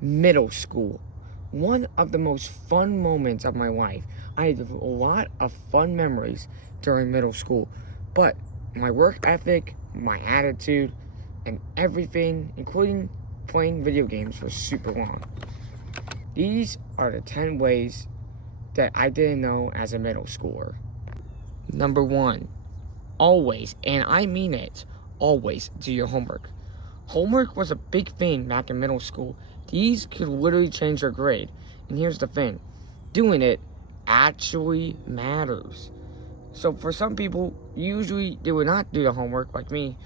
Middle school. One of the most fun moments of my life. I had a lot of fun memories during middle school, but my work ethic, my attitude, and everything, including playing video games, was super long. These are the 10 ways that I didn't know as a middle schooler. Number 1, always, and I mean it, always do your homework. Homework was a big thing back in middle school. These could literally change your grade. And here's the thing, doing it actually matters. So for some people, usually they would not do the homework like me,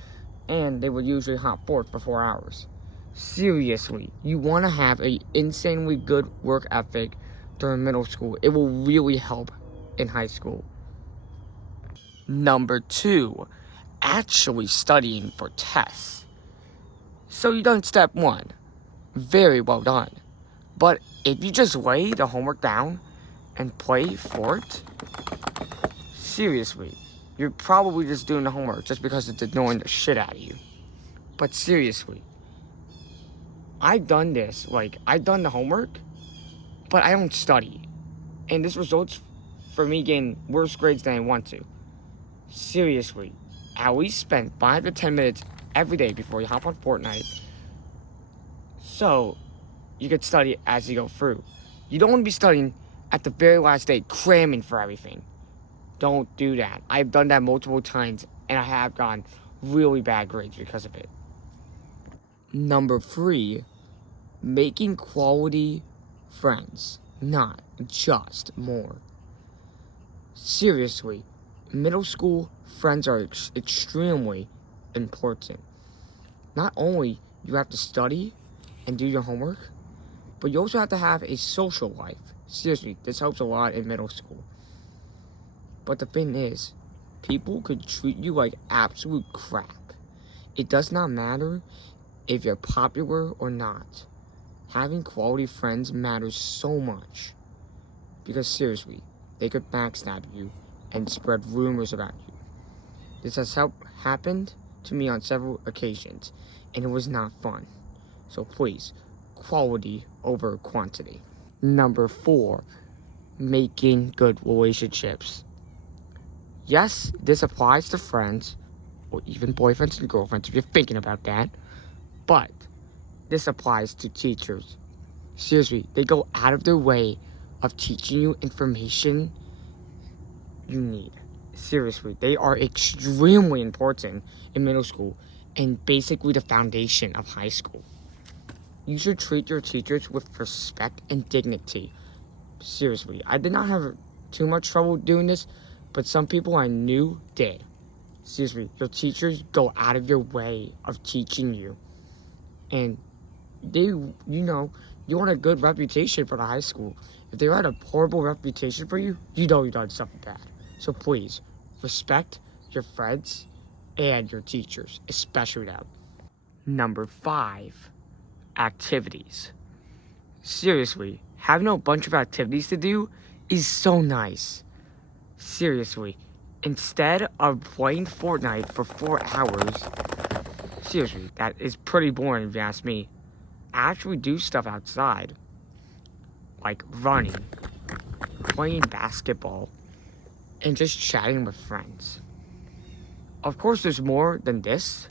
and they would usually hop forth for 4 hours. Seriously, you want to have an insanely good work ethic during middle school. It will really help in high school. Number 2, actually studying for tests. So you done step 1. Very well done. But if you just lay the homework down and play for it, seriously, you're probably just doing the homework just because it's annoying the shit out of you. But seriously, I've done this. I've done the homework, but I don't study. And this results for me getting worse grades than I want to. Seriously, at least spend 5 to 10 minutes every day before you hop on Fortnite, so you could study as you go through. You don't want to be studying at the very last day, cramming for everything. Don't do that. I've done that multiple times, and I have gotten really bad grades because of it. Number 3, making quality friends, not just more. Seriously, middle school friends are extremely important. Not only you have to study and do your homework, but you also have to have a social life. Seriously, this helps a lot in middle school. But the thing is, people could treat you like absolute crap. It does not matter if you're popular or not. Having quality friends matters so much. Because seriously, they could backstab you and spread rumors about you. This has happened to me on several occasions, and it was not fun. So please, quality over quantity. Number 4, making good relationships. Yes, this applies to friends, or even boyfriends and girlfriends if you're thinking about that, but this applies to teachers. Seriously, they go out of their way of teaching you information you need. Seriously, they are extremely important in middle school and basically the foundation of high school. You should treat your teachers with respect and dignity. Seriously, I did not have too much trouble doing this, but some people I knew did. Seriously, your teachers go out of your way of teaching you. And you want a good reputation for the high school. If they had a horrible reputation for you, you know you've done something bad. So please, respect your friends and your teachers, especially them. Number 5, activities. Seriously, having a bunch of activities to do is so nice. Seriously, instead of playing Fortnite for 4 hours, seriously, that is pretty boring if you ask me. Actually do stuff outside, like running, playing basketball, and just chatting with friends. Of course, there's more than this,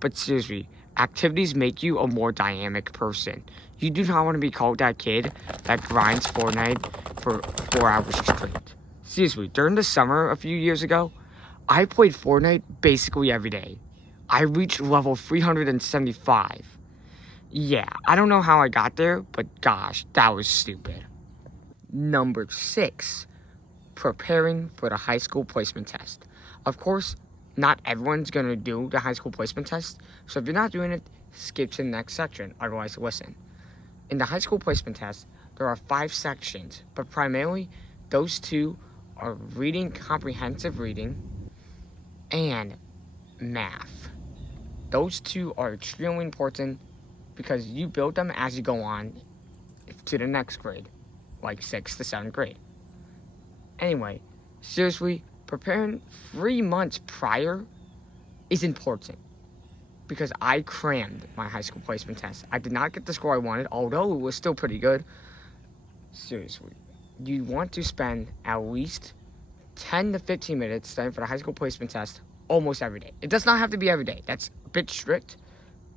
but seriously, activities make you a more dynamic person. You do not want to be called that kid that grinds Fortnite for 4 hours straight. Seriously, during the summer a few years ago, I played Fortnite basically every day. I reached level 375. Yeah, I don't know how I got there, but gosh, that was stupid. Number 6, preparing for the high school placement test. Of course, not everyone's going to do the high school placement test, so if you're not doing it, skip to the next section, otherwise listen. In the high school placement test, there are 5 sections, but primarily those 2 are reading, comprehensive reading, and math. Those 2 are extremely important because you build them as you go on to the next grade, like 6th to 7th grade. Anyway, seriously, preparing 3 months prior is important. because I crammed my high school placement test. I did not get the score I wanted, although it was still pretty good. Seriously, you want to spend at least 10 to 15 minutes studying for the high school placement test almost every day. It does not have to be every day. That's a bit strict,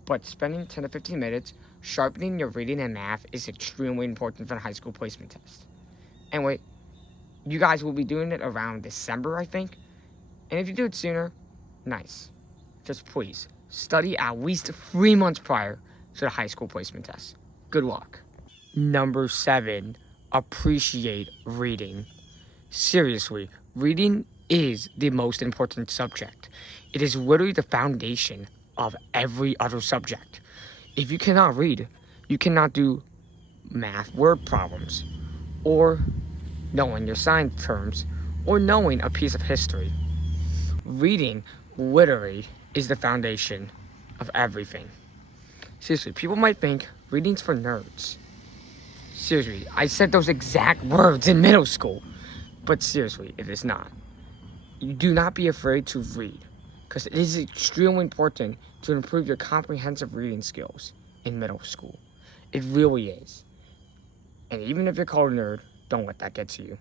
but spending 10 to 15 minutes sharpening your reading and math is extremely important for the high school placement test. Anyway, you guys will be doing it around December, I think. And if you do it sooner, nice. Just please study at least 3 months prior to the high school placement test. Good luck. Number 7, appreciate reading. Seriously, reading is the most important subject. It is literally the foundation of every other subject. If you cannot read, you cannot do math word problems, or knowing your science terms, or knowing a piece of history. Reading literally is the foundation of everything. Seriously, people might think reading's for nerds. Seriously, I said those exact words in middle school. But seriously, it is not. You do not be afraid to read, because it is extremely important to improve your comprehensive reading skills in middle school. It really is. And even if you're called a nerd, don't let that get to you.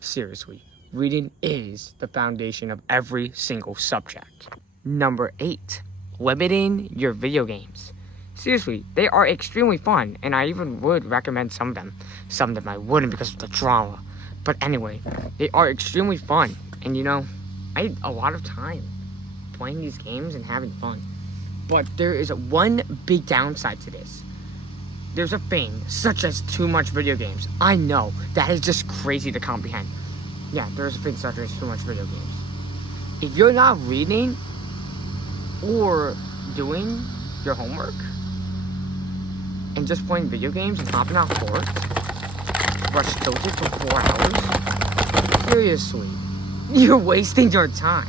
Seriously, reading is the foundation of every single subject. Number 8, limiting your video games. Seriously, they are extremely fun, and I even would recommend some of them. Some of them I wouldn't because of the drama. But anyway, they are extremely fun. And you know, I had a lot of time playing these games and having fun. But there is one big downside to this. There's a thing such as too much video games. I know, that is just crazy to comprehend. Yeah, there's a thing such as too much video games. If you're not reading or doing your homework and just playing video games and hopping out court, brush tilted for 4 hours, seriously, you're wasting your time.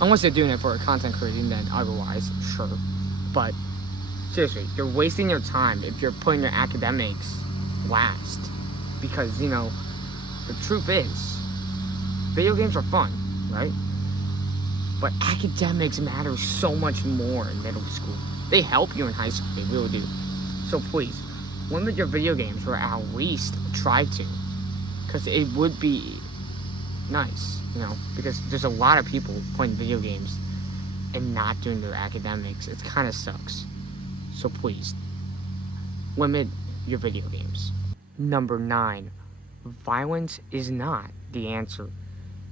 Unless you're doing it for content creating, then otherwise, sure. But seriously, you're wasting your time if you're putting your academics last. Because, you know, the truth is, video games are fun, right? But academics matter so much more in middle school. They help you in high school, they really do. So please, limit your video games, or at least try to. Because it would be nice, you know, because there's a lot of people playing video games and not doing their academics. It kind of sucks. So please, limit your video games. Number 9, violence is not the answer.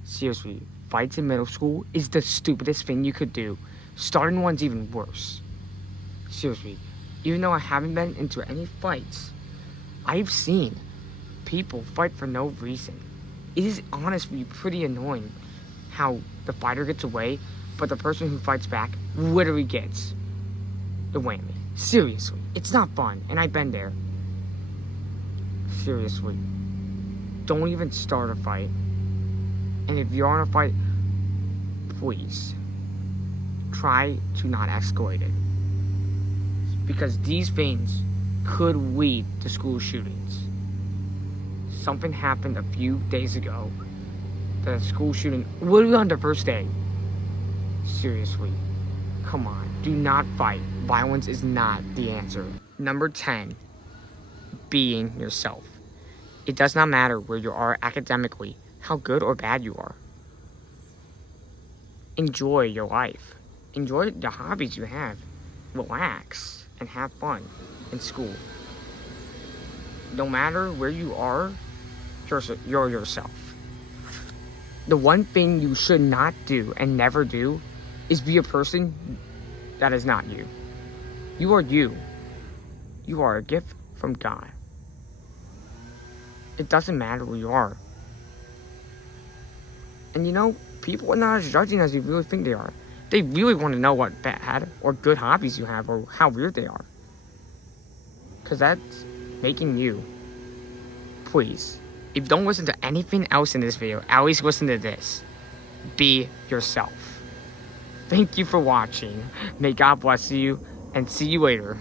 Seriously, fights in middle school is the stupidest thing you could do. Starting one's even worse. Seriously, even though I haven't been into any fights, I've seen people fight for no reason. It is honestly pretty annoying how the fighter gets away, but the person who fights back literally gets the whammy. Seriously, it's not fun, and I've been there. Seriously, don't even start a fight. And if you're in a fight, please try to not escalate it. Because these things could lead to school shootings. Something happened a few days ago. The school shooting, literally on the first day. Seriously, come on, do not fight. Violence is not the answer. Number 10, being yourself. It does not matter where you are academically, how good or bad you are. Enjoy your life. Enjoy the hobbies you have. Relax and have fun in school. No matter where you are, you're yourself. The one thing you should not do and never do is be a person that is not you. You are you. You are a gift from God. It doesn't matter who you are. And you know, people are not as judging as you really think they are. They really want to know what bad or good hobbies you have or how weird they are. Because that's making you. Please, if you don't listen to anything else in this video, at least listen to this. Be yourself. Thank you for watching. May God bless you, and see you later.